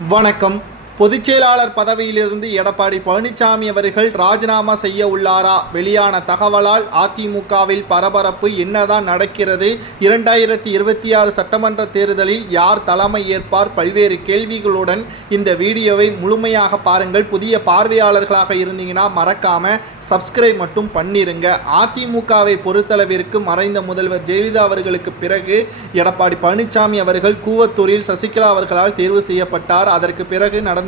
வணக்கம். பொதுச்செயலாளர் பதவியிலிருந்து எடப்பாடி பழனிசாமி அவர்கள் ராஜினாமா செய்ய உள்ளாரா? வெளியான தகவலால் அதிமுகவில் பரபரப்பு. என்னதான் நடக்கிறது? 2026 சட்டமன்ற தேர்தலில் யார் தலைமை ஏற்பார்? பல்வேறு கேள்விகளுடன் இந்த வீடியோவை முழுமையாக பாருங்கள். புதிய பார்வையாளர்களாக இருந்தீங்கன்னா மறக்காம சப்ஸ்கிரைப் மட்டும் பண்ணிருங்க. அதிமுகவை பொறுத்தளவிற்கு மறைந்த முதல்வர் ஜெயலலிதா அவர்களுக்கு பிறகு எடப்பாடி பழனிசாமி அவர்கள் கூவத்தூரில் சசிகலா அவர்களால் தேர்வு செய்யப்பட்டார். அதற்கு பிறகு நடந்தது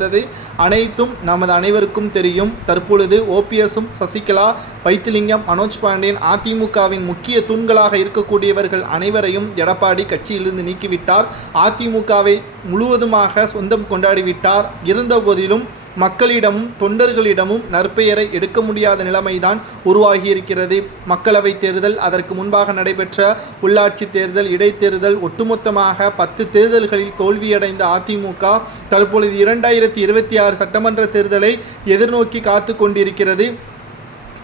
அனைத்தும் நமது அனைவருக்கும் தெரியும். தற்பொழுது ஓபிஎஸும் சசிகலா, வைத்திலிங்கம், மனோஜ் பாண்டியன் அதிமுகவின் முக்கிய தூண்களாக இருக்கக்கூடியவர்கள் அனைவரையும் எடப்பாடி கட்சியிலிருந்து நீக்கிவிட்டார். அதிமுகவை முழுவதுமாக சொந்தம் கொண்டாடிவிட்டார். இருந்த போதிலும் மக்களிடமும் தொண்டர்களிடமும் நற்பெயரை எடுக்க முடியாத நிலைமைதான் உருவாகியிருக்கிறது. மக்களவை தேர்தல், அதற்கு முன்பாக நடைபெற்ற உள்ளாட்சி தேர்தல், இடைத்தேர்தல், ஒட்டுமொத்தமாக 10 தேர்தல்களில் தோல்வியடைந்த அதிமுக தற்பொழுது 2026 சட்டமன்ற தேர்தலை எதிர்நோக்கி காத்து கொண்டிருக்கிறது.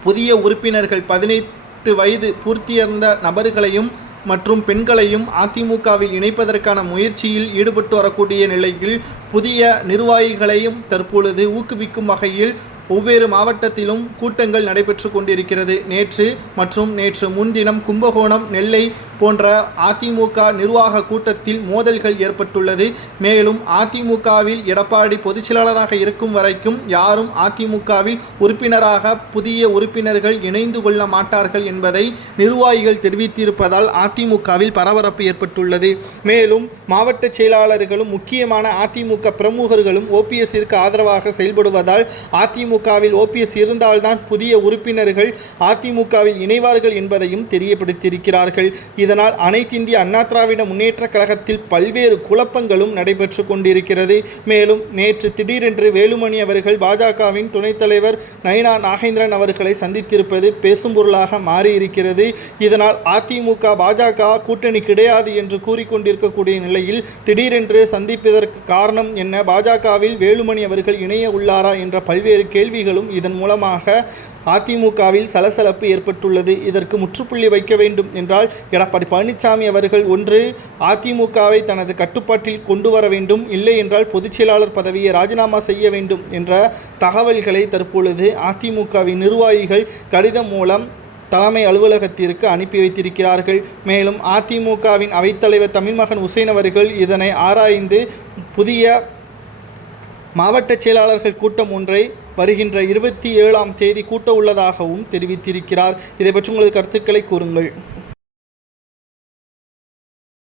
புதிய உறுப்பினர்கள் 18 வயது பூர்த்தியடைந்த நபர்களையும் மற்றும் பெண்களையும் அதிமுகவில் இணைப்பதற்கான முயற்சியில் ஈடுபட்டு வரக்கூடிய நிலையில் புதிய நிர்வாகிகளையும் தற்பொழுது ஊக்குவிக்கும் வகையில் ஒவ்வொரு மாவட்டத்திலும் கூட்டங்கள் நடைபெற்று கொண்டிருக்கிறது. நேற்று முன்தினம் கும்பகோணம், நெல்லை போன்ற அதிமுக நிர்வாக கூட்டத்தில் மோதல்கள் ஏற்பட்டுள்ளது. மேலும் அதிமுகவில் எடப்பாடி பொதுச்செயலாளராக இருக்கும் வரைக்கும் யாரும் அதிமுகவில் உறுப்பினராக புதிய உறுப்பினர்கள் இணைந்து கொள்ள மாட்டார்கள் என்பதை நிர்வாகிகள் தெரிவித்திருப்பதால் அதிமுகவில் பரபரப்பு ஏற்பட்டுள்ளது. மேலும் மாவட்ட செயலாளர்களும் முக்கியமான அதிமுக பிரமுகர்களும் ஓபிஎஸ்ஸிற்கு ஆதரவாக செயல்படுவதால் அதிமுகவில் ஓபிஎஸ் இருந்தால்தான் புதிய உறுப்பினர்கள் அதிமுகவில் இணைவார்கள் என்பதையும் தெரியப்படுத்தியிருக்கிறார்கள். இதனால் அனைத்திந்திய அண்ணா திராவிட முன்னேற்ற கழகத்தில் பல்வேறு குழப்பங்களும் நடைபெற்று கொண்டிருக்கிறது. மேலும் நேற்று திடீரென்று வேலுமணி அவர்கள் பாஜகவின் துணைத் தலைவர் நயினா நாகேந்திரன் அவர்களை சந்தித்திருப்பது பேசும் பொருளாக மாறியிருக்கிறது. இதனால் அதிமுக பாஜக கூட்டணி கிடையாது என்று கூறிக்கொண்டிருக்கக்கூடிய நிலையில் திடீரென்று சந்திப்பதற்கு காரணம் என்ன? பாஜகவில் வேலுமணி அவர்கள் இணைய உள்ளாரா என்ற பல்வேறு கேள்விகளும் இதன் மூலமாக அதிமுகவில் சலசலப்பு ஏற்பட்டுள்ளது. இதற்கு முற்றுப்புள்ளி வைக்க வேண்டும் என்றால் எடப்பாடி பழனிசாமி அவர்கள் ஒன்று அதிமுகவை தனது கட்டுப்பாட்டில் கொண்டு வர வேண்டும், இல்லை என்றால் பொதுச்செயலாளர் பதவியை ராஜினாமா செய்ய வேண்டும் என்ற தகவல்களை தற்பொழுது அதிமுகவின் நிர்வாகிகள் கடிதம் மூலம் தலைமை அலுவலகத்திற்கு அனுப்பி வைத்திருக்கிறார்கள். மேலும் அதிமுகவின் அவைத்தலைவர் தமிழ்மகன் உசேன் அவர்கள் இதனை ஆராய்ந்து புதிய மாவட்ட செயலாளர்கள் கூட்டம் ஒன்றை வருகின்ற 27ஆம் தேதி கூட்ட உள்ளதாகவும் தெரிவித்திருக்கிறார். இதை பற்றி உங்களது கருத்துக்களை கூறுங்கள்.